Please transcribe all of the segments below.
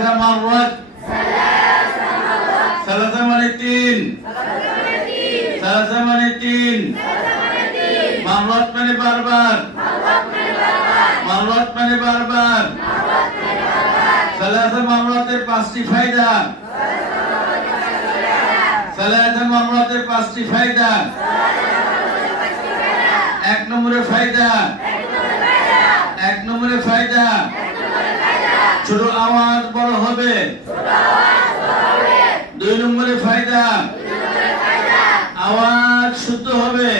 مرات ثلاثة مرتين ثلاثة مرتين مرات من باربار مرات من باربار ثلاثة مرات পাঁচটি ফায়দা ثلاثة مرات পাঁচটি ফায়দা এক নম্বরে ফায়দা এক নম্বরে ফায়দা ছোট আওয়াজ বড় হবে দুই নম্বরে ফায়দা আওয়াজ শুদ্ধ হবে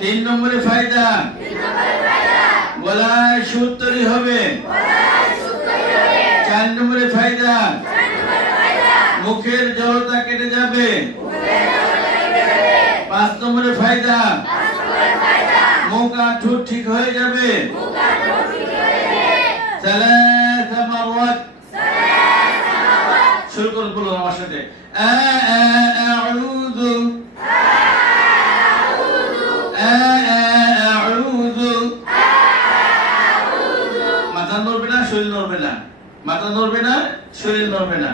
তিন নম্বরে ফায়দা গলায় সুর তৈরি হবে চার নম্বরে ফায়দা মুখের জড়তা কেটে যাবে পাঁচ নম্বরে ফায়দা মুখ আর ঠোঁট ঠিক হয়ে যাবে ثلاث مرات শুরু করুন বলুন আমার সাথে أعوذ মাথা নড়বে না শরীর নড়বে না মাথা নড়বে না শরীর নড়বে না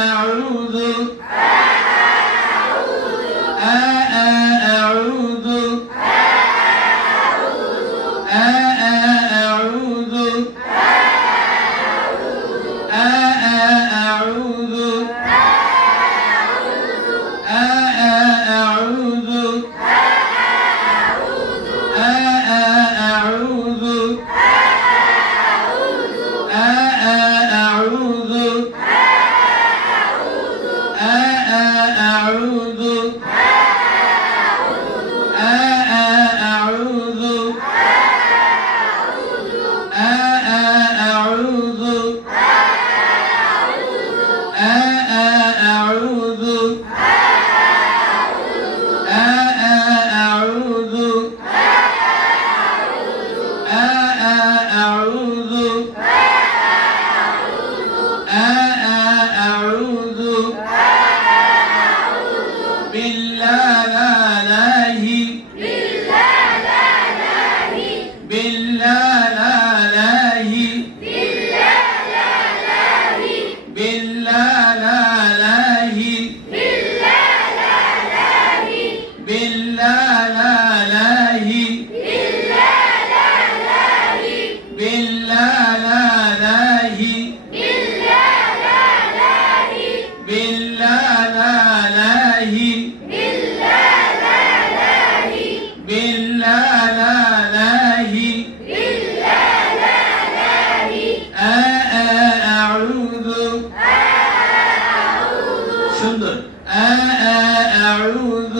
أعوذ সুন্দর أعوذ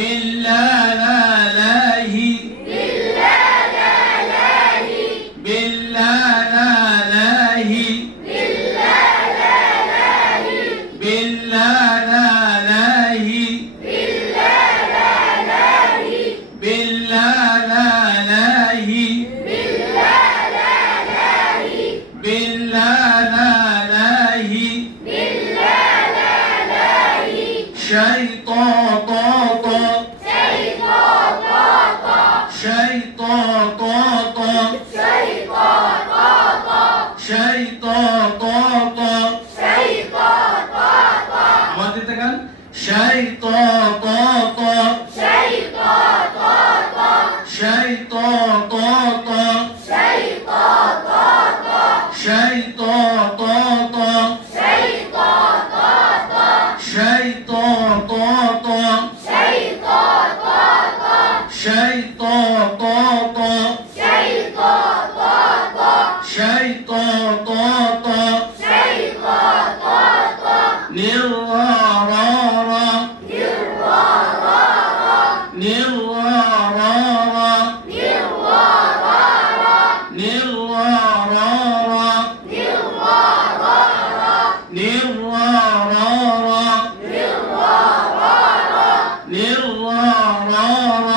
بالله أعوذ